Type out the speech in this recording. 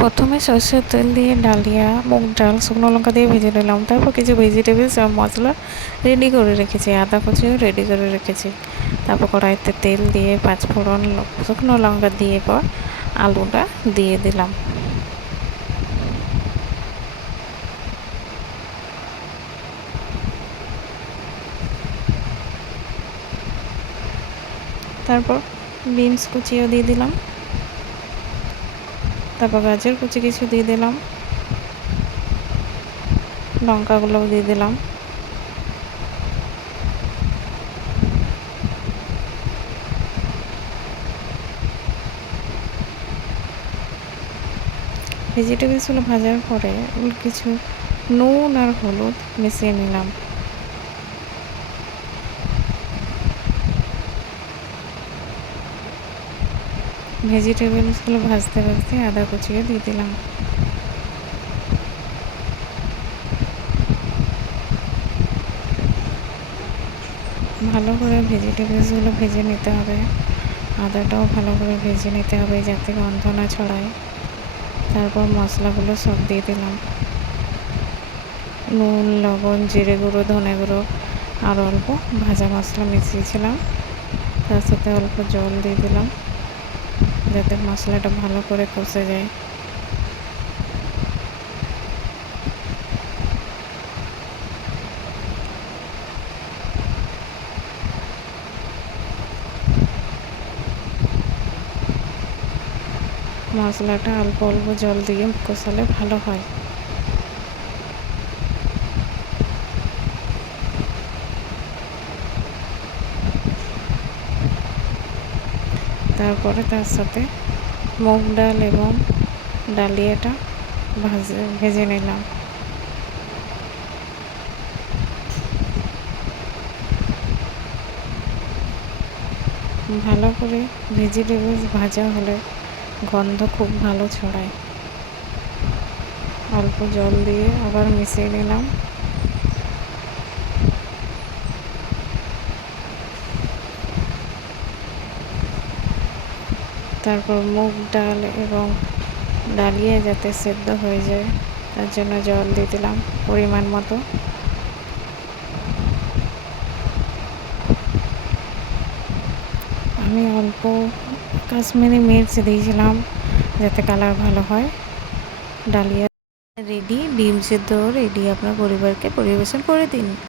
প্রথমে সরষের তেল দিয়ে ডালিয়া, মুগ ডাল, শুকনো লঙ্কা দিয়ে ভেজে নিলাম। তারপর কিছু ভেজিটেবলস আর মশলা রেডি করে রেখেছি, আদা কুচিও রেডি করে রেখেছি। তারপর কড়াইতে তেল দিয়ে পাঁচফোড়ন, শুকনো লঙ্কা দিয়ে পর আলুটা দিয়ে দিলাম। তারপর বিনস কুচিও দিয়ে দিলাম। তারপর গাজর কুচি কিছু দিয়ে দিলাম, লঙ্কাগুলোও দিয়ে দিলাম। ভেজিটেবলসগুলো ভাজার পরে কিছু নুন আর হলুদ মিশিয়ে নিলাম। ভেজিটেবলসগুলো ভাজতে ভাজতে আদা কুচিও দিয়ে দিলাম। ভালো করে ভেজিটেবলসগুলো ভেজে নিতে হবে, আদাটাও ভালো করে ভেজে নিতে হবে যাতে গন্ধ না ছড়ায়। তারপর মশলাগুলো সব দিয়ে দিলাম, নুন, লবণ, জিরে গুঁড়ো, ধনে গুঁড়ো আর অল্প ভাজা মশলা মিশিয়েছিলাম। তার সাথে অল্প জল দিয়ে দিলাম যাতে মশলাটা ভালো করে কষে যায়। মশলাটা অল্প অল্প জল দিয়ে কষালে ভালো হয়। তারপরে তার সাথে মুগ ডাল এবং ডালিয়াটা ভেজে নিলাম। ভালো করে ভেজিটেবলস ভাজা হলে গন্ধ খুব ভালো ছড়ায়। অল্প জল দিয়ে আবার মিশিয়ে নিলাম। তারপর মুগ ডাল এবং ডালিয়া যাতে সেদ্ধ হয়ে যায় তার জন্য জল দিয়ে দিলাম পরিমাণ মতো। আমি অল্প কাশ্মীরি মির্চ দিয়েছিলাম যাতে কালার ভালো হয়। ডালিয়া রেডি, ডিম সেদ্ধ রেডি। আপনার পরিবারকে পরিবেশন করে দিন।